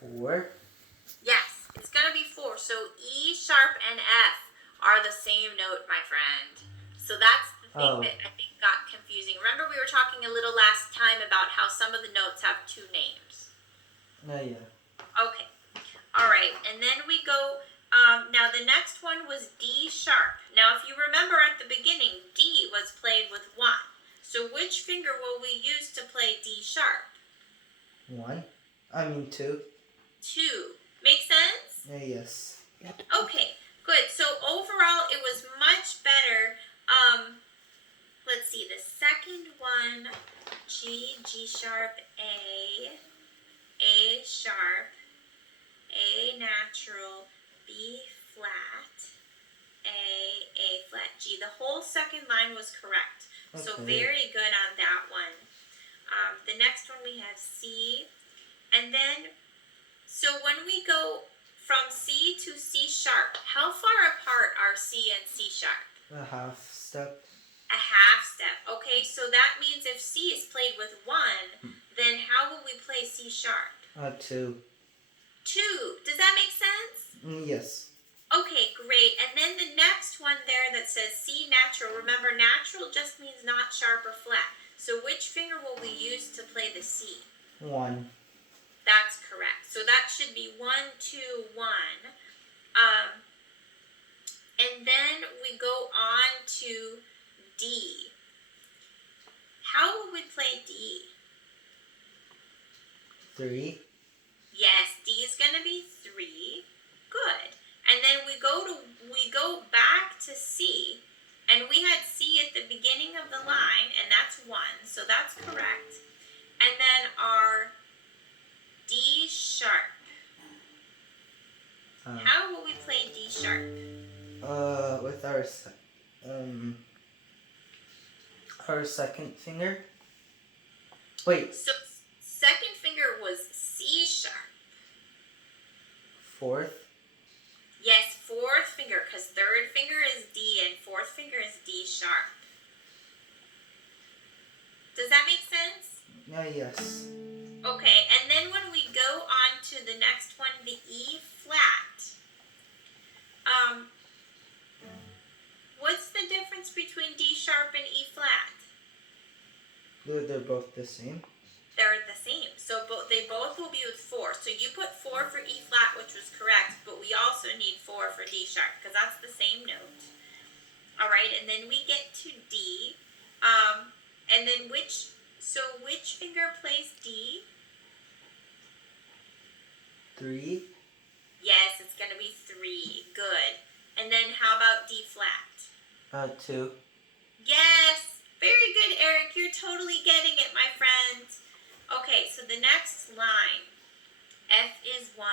4? Yes, it's going to be 4. So E sharp and F are the same note, my friend. So that's the thing that I think got confusing. Remember we were talking a little last time about how some of the notes have 2 names. Yeah. Okay. All right. And then we go, now the next one was D sharp. Now if you remember at the beginning, D was played with 1. So which finger will we use to play D sharp? 1. I mean 2. 2. Make sense? Yes. Okay, good. So overall, it was much better. Let's see, the second one, G, G sharp, A sharp, A natural, B flat, A flat, G. The whole second line was correct. Okay. So very good on that one. The next one we have C. And then, so when we go from C to C sharp, how far apart are C and C sharp? A half step. A half step. Okay, so that means if C is played with 1, then how will we play C sharp? 2. 2. Does that make sense? Yes. Okay, great. And then the next one there that says C natural. Remember, natural just means not sharp or flat. So which finger will we use to play the C? 1. That's correct. So that should be 1, 2, 1. And then we go on to D. How will we play D? 3. Yes, D is going to be 3. Good. And then we go back to C. And we had C at the beginning of the line, and that's 1. So that's correct. And then our D sharp. How will we play D sharp? With our second finger. Wait. So second finger was C sharp. 4th. Yes, 4th finger, because 3rd finger is D and 4th finger is D sharp. Does that make sense? Yes. Okay, and then when we go on to the next one, the E flat. What's the difference between D sharp and E flat? They're both the same. They're the same. So they both will be with 4. So you put 4 for E flat, which was correct, but we also need 4 for D sharp because that's the same note. All right, and then we get to D. And then which finger plays D? 3. Yes, it's going to be 3. Good. And then how about D flat? 2. Yes. Very good, Eric. You're totally getting it, my friend. Okay, so the next line. F is 1.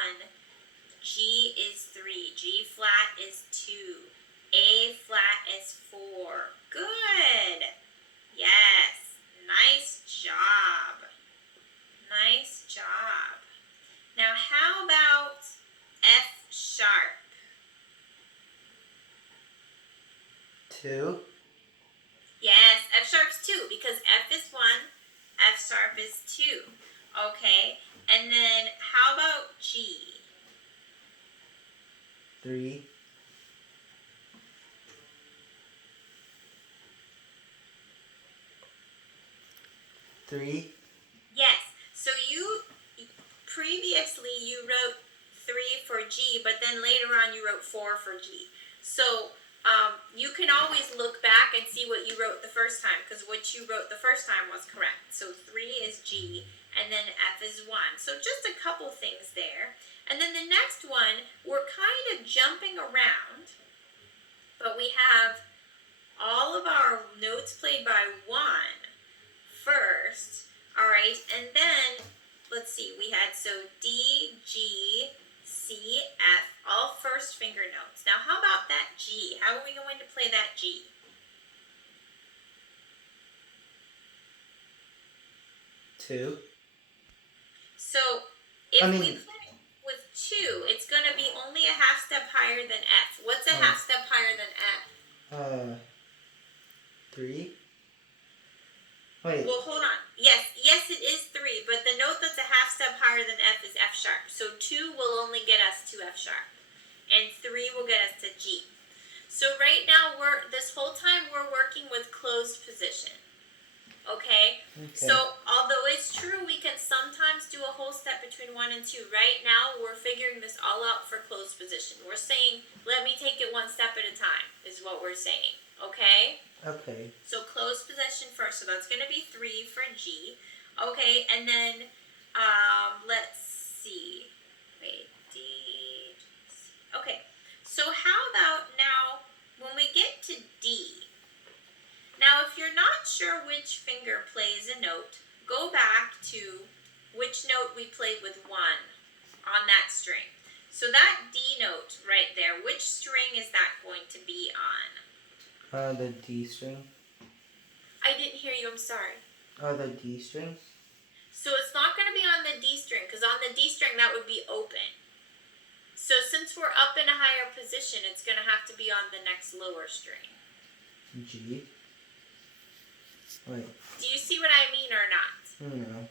G is 3. G flat is 2. A flat is 4. Good. Yes. Nice job. Nice job. Now, how about F sharp? 2. Yes, F sharp's 2 because F is 1, F sharp is 2. Okay, and then how about G? 3. 3. Yes, so previously you wrote 3 for G, but then later on you wrote 4 for G. So you can always look back and see what you wrote the first time, because what you wrote the first time was correct. So 3 is G, and then F is 1. So just a couple things there. And then the next one, we're kind of jumping around, but we have all of our notes played by 1 first. All right, and then, let's see, we had D, G, C, F, all first finger notes. Now, how about that G? How are we going to play that G? Two. So, if we play with 2, it's going to be only a half step higher than F. What's a half step higher than F? 3. Wait. Well, hold on. Yes, it is 3, but the note that's a half step higher than F is F sharp. So 2 will only get us to F sharp, and 3 will get us to G. So right now, this whole time we're working with closed position. Okay? So although it's true we can sometimes do a whole step between 1 and 2, right now we're figuring this all out for closed position. We're saying, let me take it one step at a time, is what we're saying. Okay? Okay. So closed position first. So that's going to be 3 for G. Okay, and then let's see. Wait, D. Okay, so how about now when we get to D? Now, if you're not sure which finger plays a note, go back to which note we played with 1 on that string. So that D note right there, which string is that going to be on? The D string. I didn't hear you, I'm sorry. The D string. So it's not going to be on the D string, because on the D string that would be open. So since we're up in a higher position, it's going to have to be on the next lower string. G. Wait. Do you see what I mean or not? No.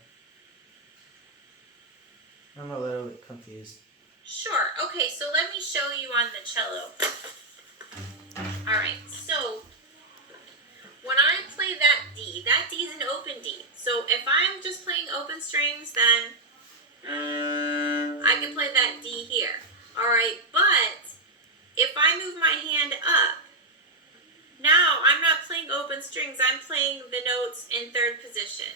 I'm a little bit confused. Sure. Okay, so let me show you on the cello. Alright, so when I play that D is an open D. So if I'm just playing open strings, then I can play that D here. Alright, but if I move my hand up, now I'm not playing open strings, I'm playing the notes in third position.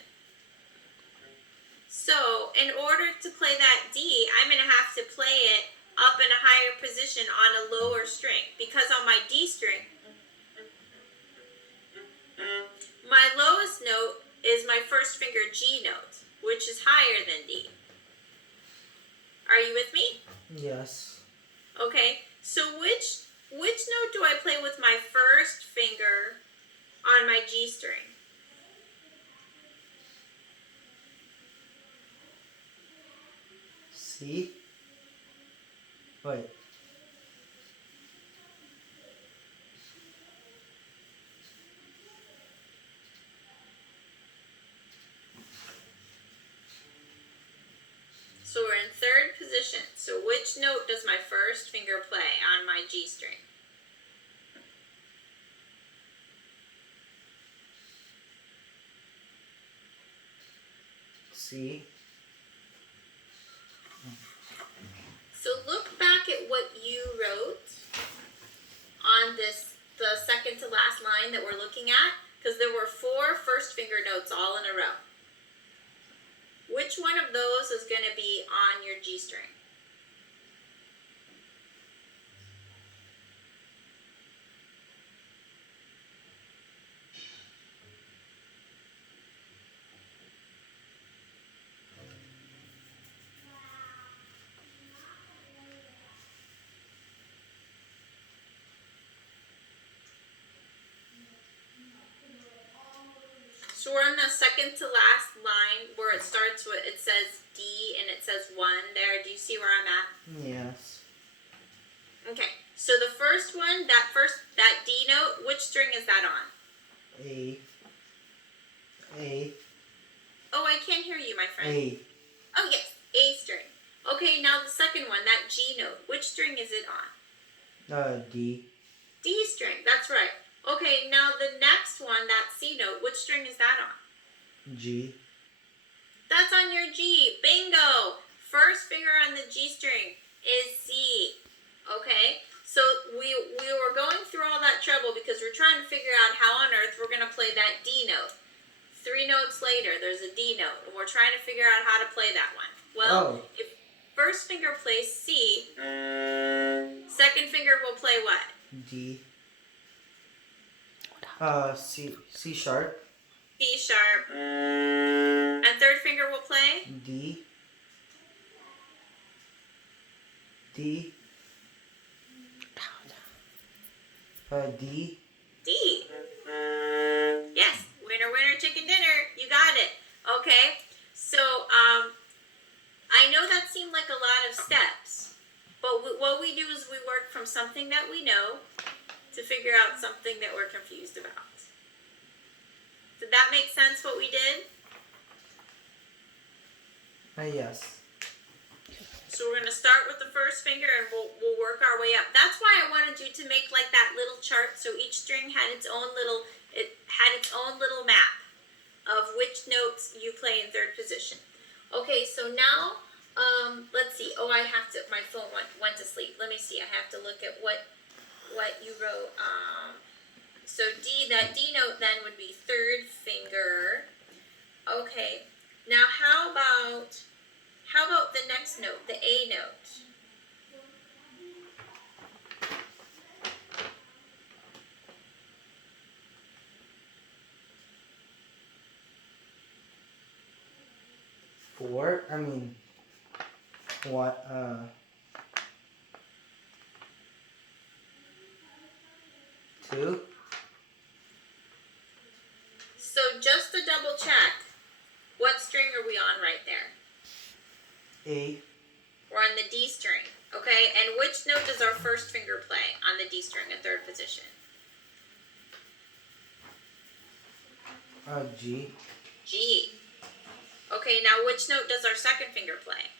So in order to play that D, I'm going to have to play it up in a higher position on a lower string, because on my D string, my lowest note is my first finger G note, which is higher than D. Are you with me? Yes. Okay, so which note do I play with my first finger on my G string? C. Wait. So we're in third position. So which note does my first finger play on my G string? C. So look back at what you wrote on the second to last line that we're looking at, because there were 4 first finger notes all in a row. Which one of those is going to be on your G string? So we're on the second to last line where it starts with, it says D and it says 1 there. Do you see where I'm at? Yes. Okay, so the first one, that D note, which string is that on? A. A. Oh, I can't hear you, my friend. A. Oh, yes, A string. Okay, now the second one, that G note, which string is it on? D. D string, that's right. Okay, now the next one, that C note, which string is that on? G. That's on your G. Bingo! First finger on the G string is C. Okay? So we were going through all that trouble because we're trying to figure out how on earth we're going to play that D note. 3 notes later, there's a D note, and we're trying to figure out how to play that one. Well, if first finger plays C, second finger will play what? D. C sharp. C sharp. And third finger will play? D. D. D. D. Yes, winner, winner, chicken dinner. You got it. Okay, so I know that seemed like a lot of steps, but what we do is we work from something that we know to figure out something that we're confused about. Did that make sense what we did? Yes. So we're gonna start with the first finger and we'll work our way up. That's why I wanted you to make like that little chart so each string had its own little map of which notes you play in third position. Okay, so now let's see. Oh, I have to. My phone went to sleep. Let me see. I have to look at what you wrote. So D. That D note then would be third finger. Okay. Now how about the next note, the A note? Four. I mean, what? 2. So just to double check, what string are we on right there? A. We're on the D string, okay? And which note does our first finger play on the D string in third position? G. G. Okay, now which note does our second finger play?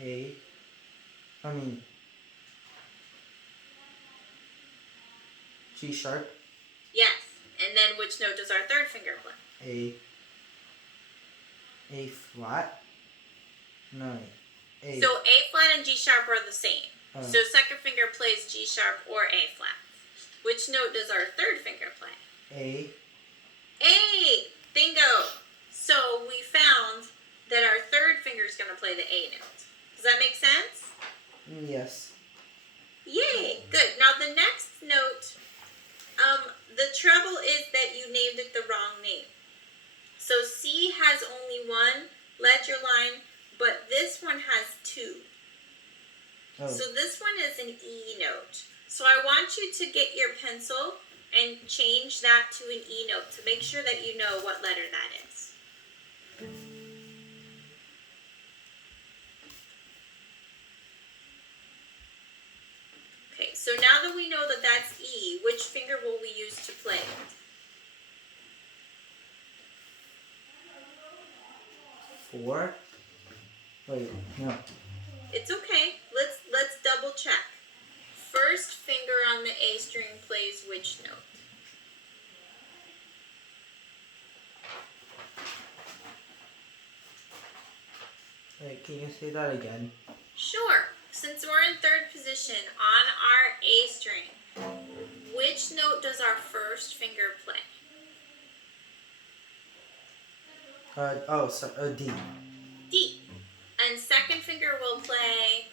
A. I mean, G sharp. Yes. And then which note does our third finger play? A flat. No. A. So A flat and G sharp are the same. Oh. So second finger plays G sharp or A flat. Which note does our third finger play? A. A! Bingo! So we found that our third finger is going to play the A note. Does that make sense? Yes. Yay! Good. Now the next note, the trouble is that you named it the wrong name. So C has only one ledger line, but this one has 2. Oh. So this one is an E note. So I want you to get your pencil and change that to an E note to make sure that you know what letter that is. Okay, so now that we know that that's E, which finger will we use to play it? 4. Wait, no. It's okay. Let's double check. First finger on the A string plays which note? Wait, can you say that again? Sure. Since we're in third position on our A string, which note does our first finger play? D. D. And second finger will play?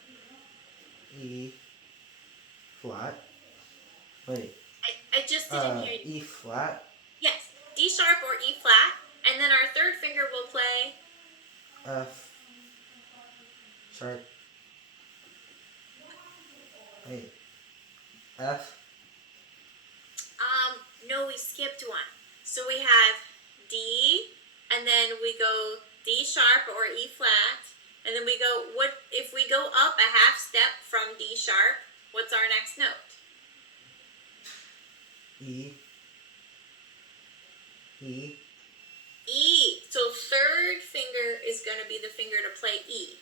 E flat. Wait. I just didn't hear you. E flat. Yes, D sharp or E flat. And then our third finger will play? F sharp. Wait. F. No, we skipped one. So we have D, and then we go D sharp or E flat, and then we go, what if we go up a half step from D sharp, what's our next note? E. E. E. So third finger is going to be the finger to play E.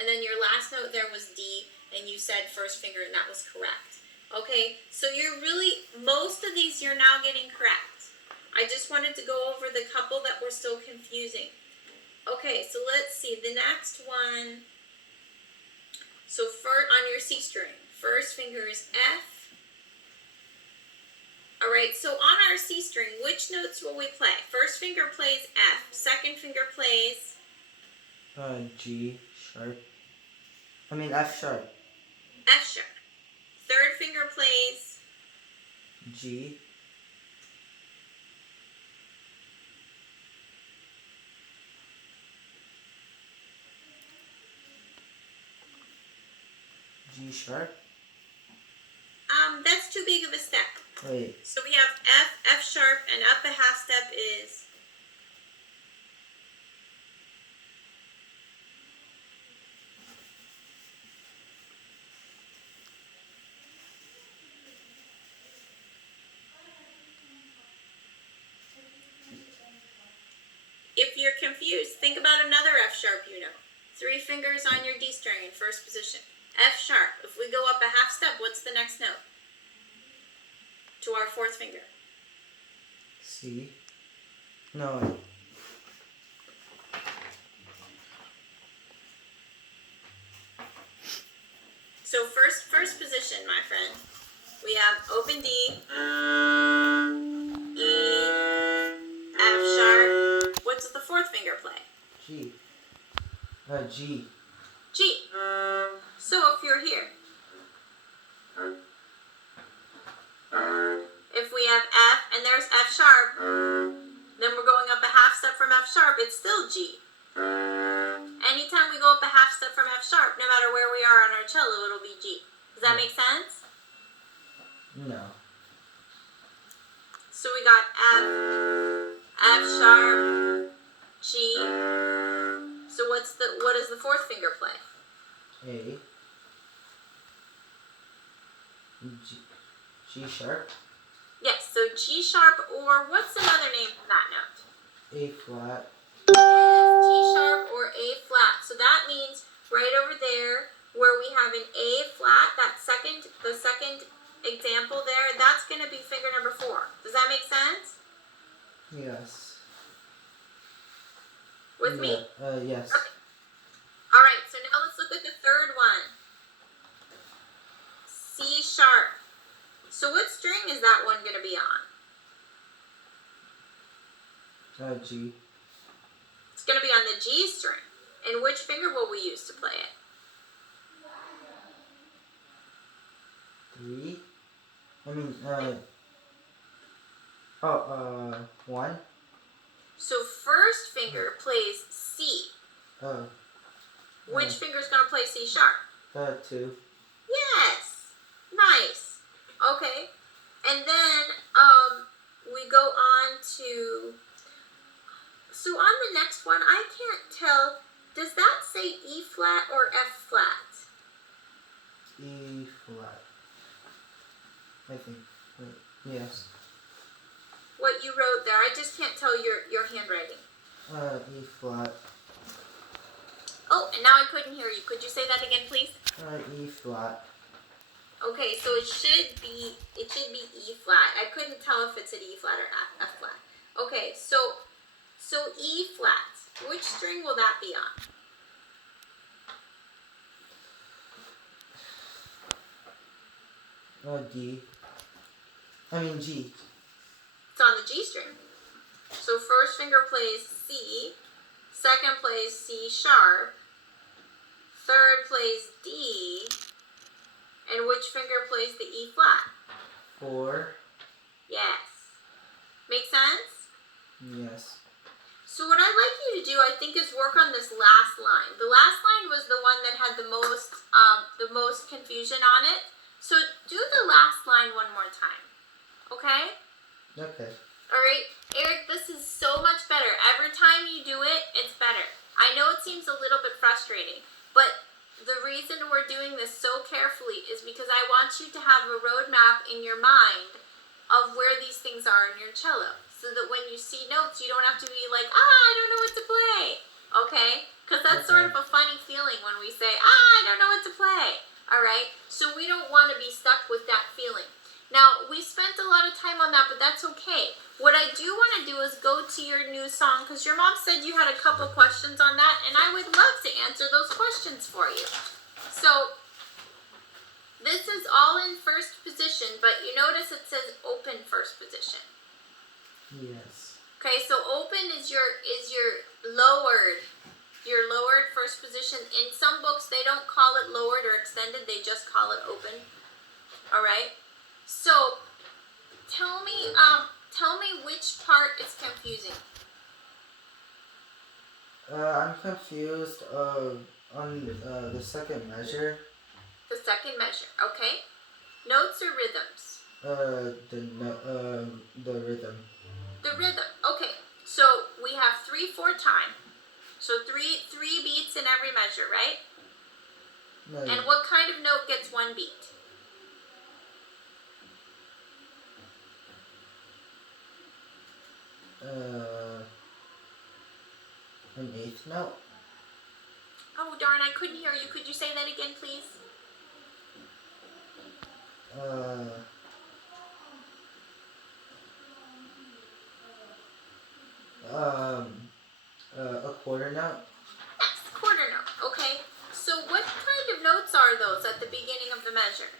And then your last note there was D, and you said first finger, and that was correct. Okay, so most of these you're now getting correct. I just wanted to go over the couple that were still confusing. Okay, so let's see, the next one. So on your C string, first finger is F. All right, so on our C string, which notes will we play? First finger plays F, second finger plays? G sharp. I mean F sharp. F sharp. Third finger plays? G. G sharp. That's too big of a step. Wait. So we have F, F sharp, and up a half step is? If you're confused, think about another F sharp you know. 3 fingers on your D string in first position. F sharp. If we go up a half step, what's the next note? To our 4th finger. C. No. So first position, my friend. We have open D, E, F sharp. What's the 4th finger play? G. G. G. So if you're here, if we have F and there's F sharp, then we're going up a half step from F sharp, it's still G. Anytime we go up a half step from F sharp, no matter where we are on our cello, it'll be G. Does that make sense? No. So we got F sharp, G. So what does the 4th finger play? A. G sharp. Yes, so G sharp, or what's another name for that note? A flat. Yes, G sharp or A flat. So that means right over there where we have an A flat, the second example there, that's going to be finger number 4. Does that make sense? Yes. With me? Yes. Okay. All right, so now let's look at the 3rd one. C sharp. So what string is that one going to be on? G. It's going to be on the G string. And which finger will we use to play it? 3. 1. So first finger plays C. Which finger's going to play C sharp? 2. Yes. Nice. Okay. And then we go on to, so on the next one, I can't tell, does that say E flat or F flat? E flat. I think. Wait. Yes. What you wrote there, I just can't tell your handwriting. E flat. Oh, and now I couldn't hear you. Could you say that again, please? E flat. Okay, so it should be E flat. I couldn't tell if it's an E flat or F flat. Okay, so E flat. Which string will that be on? G. It's on the G string. So first finger plays C, second plays C sharp, third plays D, and which finger plays the E flat? 4. Yes. Make sense? Yes. So what I'd like you to do, I think, is work on this last line. The last line was the one that had the most confusion on it. So do the last line one more time. Okay? Okay. All right, Eric, this is so much better. Every time you do it, it's better. I know it seems a little bit frustrating, but the reason we're doing this so carefully is because I want you to have a roadmap in your mind of where these things are in your cello, so that when you see notes, you don't have to be like, I don't know what to play, okay? Because that's sort of a funny feeling when we say, I don't know what to play, all right? So we don't want to be stuck with that feeling. Now, we spent a lot of time on that, but that's okay. What I do want to do is go to your new song, because your mom said you had a couple questions on that, and I would love to answer those questions for you. So, this is all in first position, but you notice it says open first position. Yes. Okay, so open is your lowered first position. In some books, they don't call it lowered or extended, they just call it open. All right? So, tell me which part is confusing. I'm confused on the second measure. The second measure, okay? Notes or rhythms? The rhythm. The rhythm, okay. So we have 3/4 time. So three beats in every measure, right? No. And what kind of note gets one beat? An eighth note. Oh darn, I couldn't hear you. Could you say that again, please? A quarter note. Yes, quarter note. Okay. So what kind of notes are those at the beginning of the measure?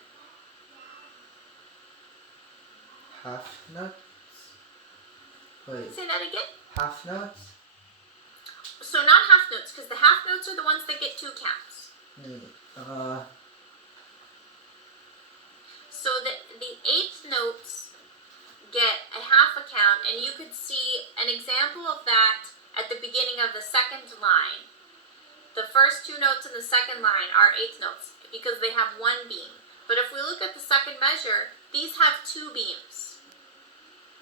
Half notes. Wait. Say that again. Half notes. So not half notes, because the half notes are the ones that get 2 counts. So the eighth notes get a half a count, and you could see an example of that at the beginning of the second line. The first 2 notes in the second line are eighth notes because they have 1 beam. But if we look at the second measure, these have 2 beams.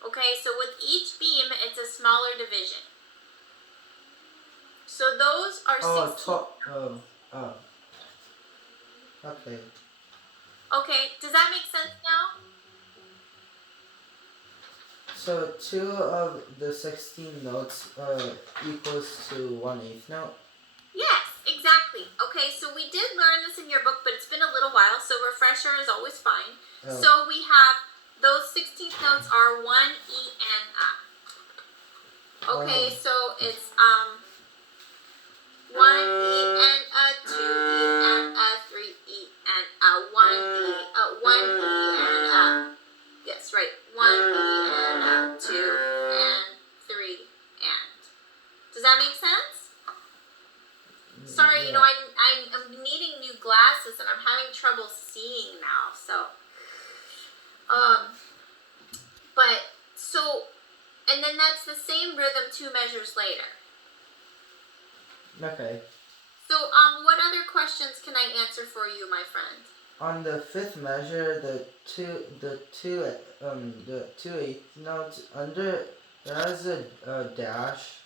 Okay, so with each beam, it's a smaller division. So those are 16. Okay. Okay, does that make sense now? So 2 of the 16 notes equals to 1/8 note. Yes, exactly. Okay, so we did learn this in your book, but it's been a little while, so refresher is always fine. Oh. So we have those 16th notes are 1 E and A. Okay, so it's 1 E and A, 2 E and A, 3 E and A, 1 E and A. Yes, right. 1 E and A, 2 and 3 and. Does that make sense? Sorry, Yeah. you know, I'm needing new glasses and I'm having trouble seeing now. So, but so, and then that's the same rhythm 2 measures later. Okay. So, what other questions can I answer for you, my friend? On the 5th measure, the two 8th notes under there has a dash.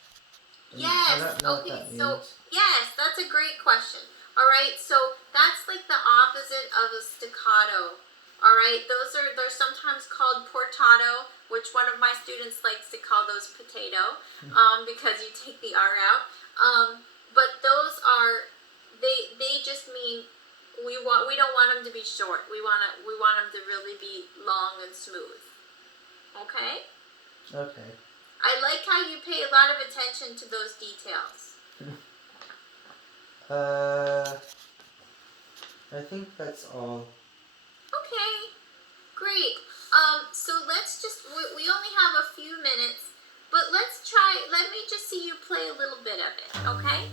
Yes. I don't know Okay. what that means. So yes, that's a great question. All right. So that's like the opposite of a staccato. All right. They're sometimes called portato, which one of my students likes to call those potato, because you take the R out. But those are they just mean we don't want them to be short. We want them to really be long and smooth. Okay? Okay. I like how you pay a lot of attention to those details. I think that's all. Okay. Great. So let's just we only have a few minutes, but let me just see you play a little bit of it, okay?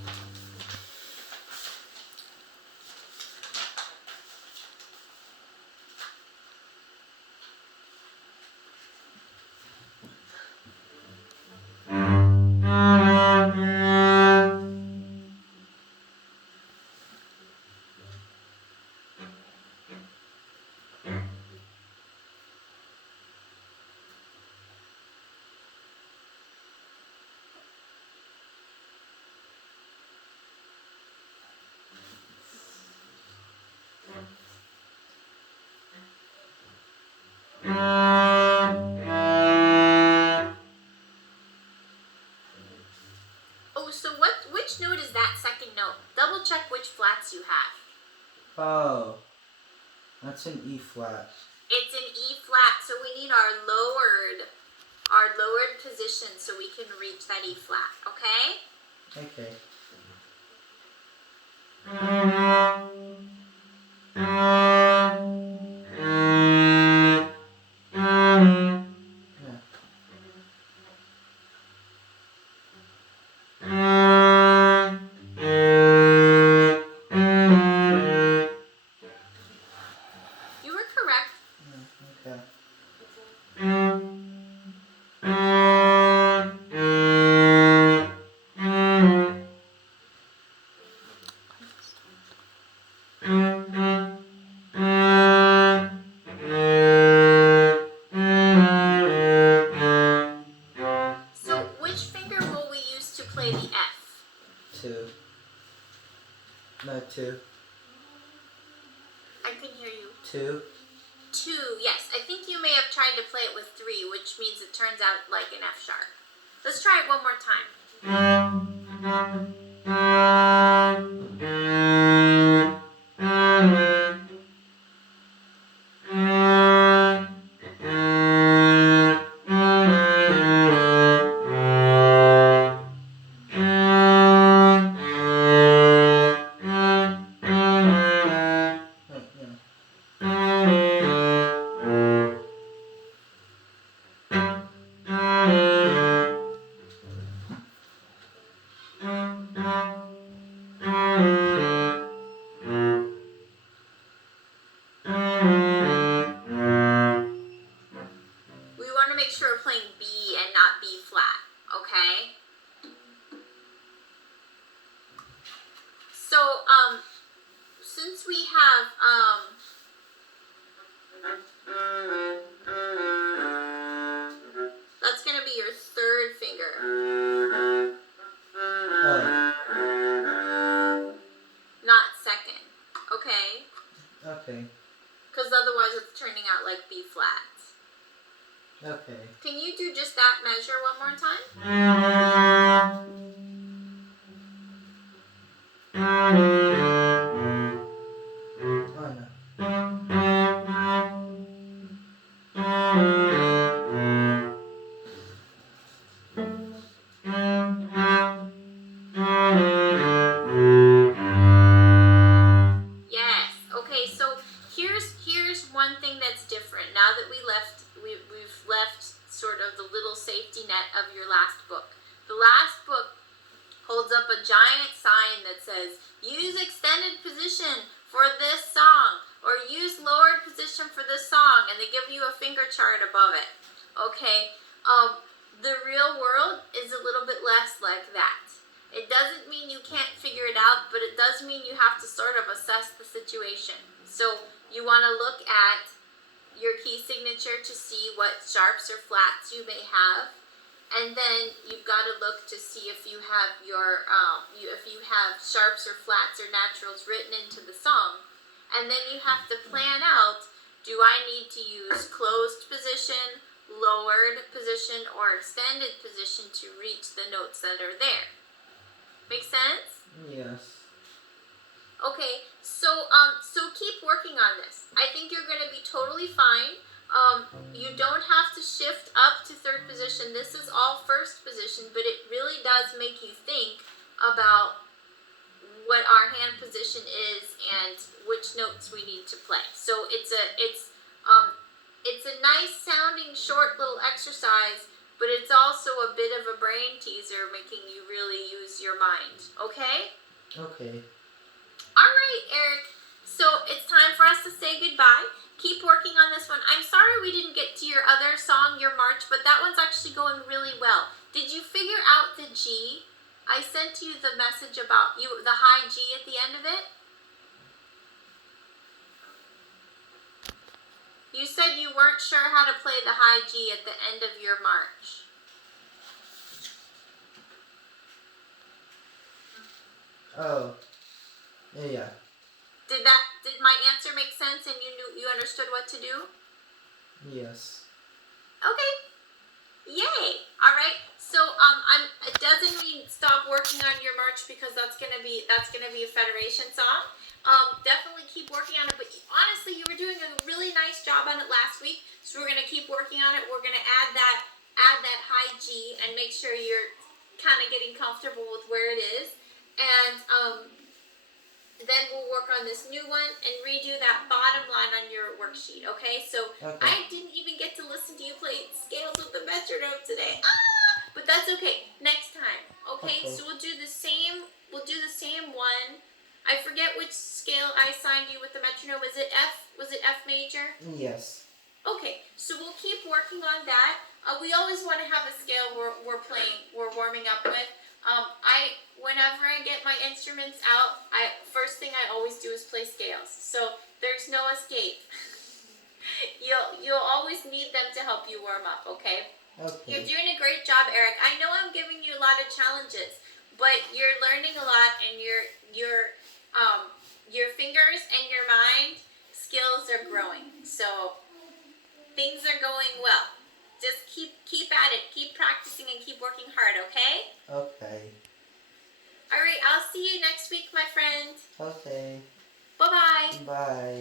Oh, so which note is that second note? Double check which flats you have. Oh, that's an E flat. It's an E flat, so we need our lowered position so we can reach that E flat, okay? Okay. You were correct. Okay. So which finger will we use to play the F? 2. No, 2. I couldn't hear you. 2. 2, yes. I think you may have tried to play it with 3, which means it turns out like an F sharp. Let's try it one more time. We want to make sure we're playing B and not B flat, okay? So, since we have, that's going to be your third finger. Not second, okay? Okay. Because otherwise it's turning out like B flat. Okay. Can you do just that measure one more time? Oh no. Yes. Okay, so here's one thing that's different. Now that we've left sort of the little safety net of your last book. The last book holds up a giant sign that says, use extended position for this song, or use lowered position for this song, and they give you a finger chart above it. Okay, the real world is a little bit less like that. It doesn't mean you can't figure it out, but it does mean you have to sort of assess the situation. So you want to look at your key signature to see what sharps or flats you may have. And then you've got to look to see if you have your if you have sharps or flats or naturals written into the song. And then you have to plan out, do I need to use closed position, lowered position, or extended position to reach the notes that are there? Make sense? Yes. Okay, so keep working on this. I think you're going to be totally fine. You don't have to shift up to third position. This is all first position, but it really does make you think about what our hand position is and which notes we need to play. So it's a nice sounding short little exercise, but it's also a bit of a brain teaser, making you really use your mind. Okay? Okay. All right, Eric. So it's time for us to say goodbye. Keep working on this one. I'm sorry we didn't get to your other song, your march, but that one's actually going really well. Did you figure out the G? I sent you the message about the high G at the end of it. You said you weren't sure how to play the high G at the end of your march. Oh. Yeah. Did my answer make sense and you understood what to do? Yes. Okay. Yay. All right. So it doesn't mean stop working on your march, because that's gonna be a Federation song. Definitely keep working on it. But honestly, you were doing a really nice job on it last week. So we're gonna keep working on it. We're gonna add that high G and make sure you're kind of getting comfortable with where it is. And then we'll work on this new one and redo that bottom line on your worksheet, okay? So Okay. I didn't even get to listen to you play scales with the metronome today. But that's okay. Next time, okay? So we'll do the same one. I forget which scale I assigned you with the metronome. Was it F major? Yes. Okay, so we'll keep working on that. We always want to have a scale we're warming up with. Whenever I get my instruments out, first thing I always do is play scales. So there's no escape. You'll always need them to help you warm up, okay? Okay. You're doing a great job, Eric. I know I'm giving you a lot of challenges, but you're learning a lot, and your fingers and your mind skills are growing. So things are going well. Just keep at it. Keep practicing and keep working hard, okay? Okay. All right, I'll see you next week, my friend. Okay. Bye-bye. Bye.